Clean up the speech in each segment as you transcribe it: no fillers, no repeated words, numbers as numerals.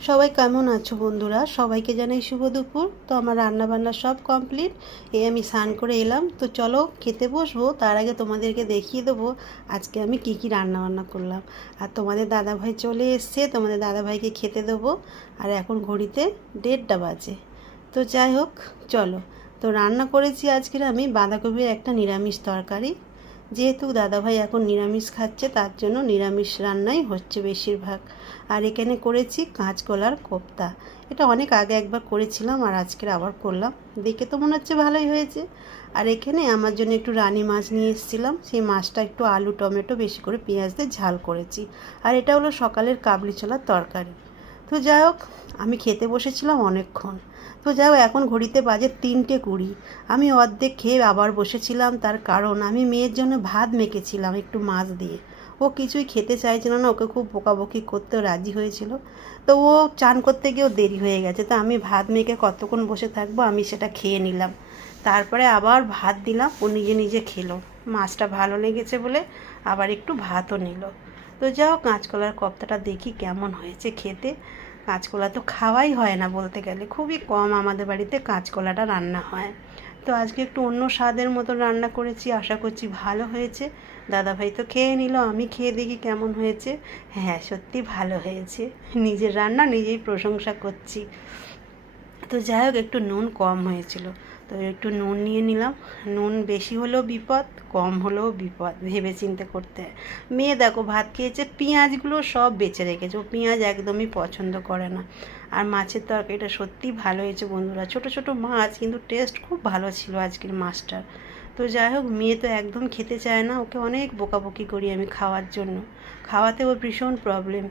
সবাই কেমন আছো বন্ধুরা? সবাইকে জানাই শুভ দুপুর। তো আমার রান্না বান্না সব কমপ্লিট। আমি স্নান করে এলাম। তো চলো খেতে বসবো, তার আগে তোমাদেরকে দেখিয়ে দেবো আজকে আমি কি কি রান্না বান্না করলাম। আর তোমাদের দাদাভাই চলে এসছে, তোমাদের দাদাভাইকে খেতে দেবো। আর এখন ঘড়িতে 1:30 বাজে। তো যাই হোক, চলো। তো রান্না করেছি আজকের আমি বাঁধাকপির একটা নিরামিষ তরকারি। যেহেতু দাদাভাই এখন নিরামিষ খাচ্ছে, তার জন্য নিরামিষ রান্নাই হচ্ছে বেশিরভাগ। আর এখানে করেছি কাঁচকলার কোপ্তা। এটা অনেক আগে একবার করেছিলাম, আর আজকের আবার করলাম। দেখে তো মনে হচ্ছে ভালোই হয়েছে। আর এখানে আমার জন্য একটু রানী মাছ নিয়ে এসেছিলাম, সেই মাছটা একটু আলু টমেটো বেশি করে পেঁয়াজ দিয়ে ঝাল করেছি। আর এটা হলো সকালের কাবলি ছোলার তরকারি। তো যাই হোক, আমি খেতে বসেছিলাম অনেকক্ষণ। তো যাই হোক, এখন ঘড়িতে বাজে 3:20। আমি অর্ধেক খেয়ে আবার বসেছিলাম, তার কারণ আমি মেয়ের জন্য ভাত মেখেছিলাম একটু মাছ দিয়ে। ও কিছুই খেতে চাইছিল না, ওকে খুব বকাবকি করতেও রাজি হয়েছিল। তো ও চান করতে গিয়েও দেরি হয়ে গেছে, তো আমি ভাত মেখে কতক্ষণ বসে থাকবো, আমি সেটা খেয়ে নিলাম। তারপরে আবার ভাত দিলাম, ও নিজে নিজে খেলো। মাছটা ভালো লেগেছে বলে আবার একটু ভাতও নিল। তো যাও, কাঁচকলার কোপ্তাটা দেখি কেমন হয়েছে খেতে। কাঁচকলা তো খাওয়াই হয় না বলতে গেলে, খুবই কম আমাদের বাড়িতে কাঁচকলাটা রান্না হয়। তো আজকে একটু অন্য স্বাদের মতো রান্না করেছি, আশা করছি ভালো হয়েছে। দাদাভাই তো খেয়ে নিল, আমি খেয়ে দেখি কেমন হয়েছে। হ্যাঁ, সত্যি ভালো হয়েছে। নিজের রান্না নিজেই প্রশংসা করছি। তো যাই হোক, একটু নুন কম হয়েছিল, তো একটু নুন নিয়ে নিলাম। নুন বেশি হলেও বিপদ, কম হলেও বিপদ, ভেবে চিন্তে করতে হয়। মেয়ে দেখো ভাত খেয়েছে, পেঁয়াজগুলো সব বেঁচে রেখেছে, ও পেঁয়াজ একদমই পছন্দ করে না। আর মাছের তরকারিটা সত্যিই ভালো হয়েছে বন্ধুরা, ছোট ছোট মাছ, কিন্তু টেস্ট খুব ভালো ছিল আজকের মাছটার। তো যাই হোক, মেয়ে তো একদম খেতে চায় না, ওকে অনেক বকাবকি করি আমি খাওয়ার জন্য। খাওয়াতে ওর ভীষণ প্রবলেম,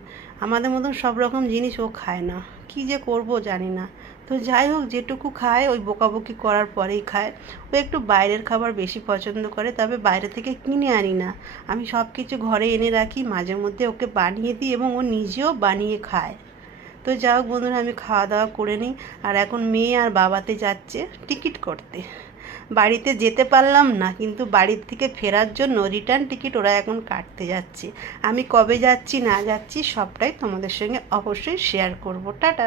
আমাদের মতন সব রকম জিনিস ও খায় না। কী যে করব জানি না। তো যাই হোক, যেটুকু খায় ওই বকাবকি করার পরেই খায়। ও একটু বাইরের খাবার বেশি পছন্দ করে, তবে বাইরে থেকে কিনে আনি না, আমি সব কিছু ঘরে এনে রাখি, মাঝে মধ্যে ওকে বানিয়ে দিই এবং ও নিজেও বানিয়ে খায়। তো যাই হোক বন্ধুরা, আমি খাওয়া দাওয়া করে নিই। আর এখন মেয়ে আর বাবাতে যাচ্ছে টিকিট করতে। বাড়িতে যেতে পারলাম না, কিন্তু বাড়ির থেকে ফেরার জন্য রিটার্ন টিকিট ওরা এখন কাটতে যাচ্ছে। আমি কবে যাচ্ছি না যাচ্ছি সবটাই তোমাদের সঙ্গে অবশ্যই শেয়ার করব। টাটা।